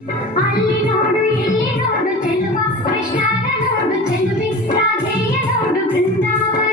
ಅಲ್ಲಿ ನೋಡು ಇಲ್ಲಿ ನೋಡು ಚೆಲುವ ಕೃಷ್ಣನ ನೋಡು ಚೆಲುವಿ ರಾಧೆಯ ನೋಡು ಬೃಂದಾವನ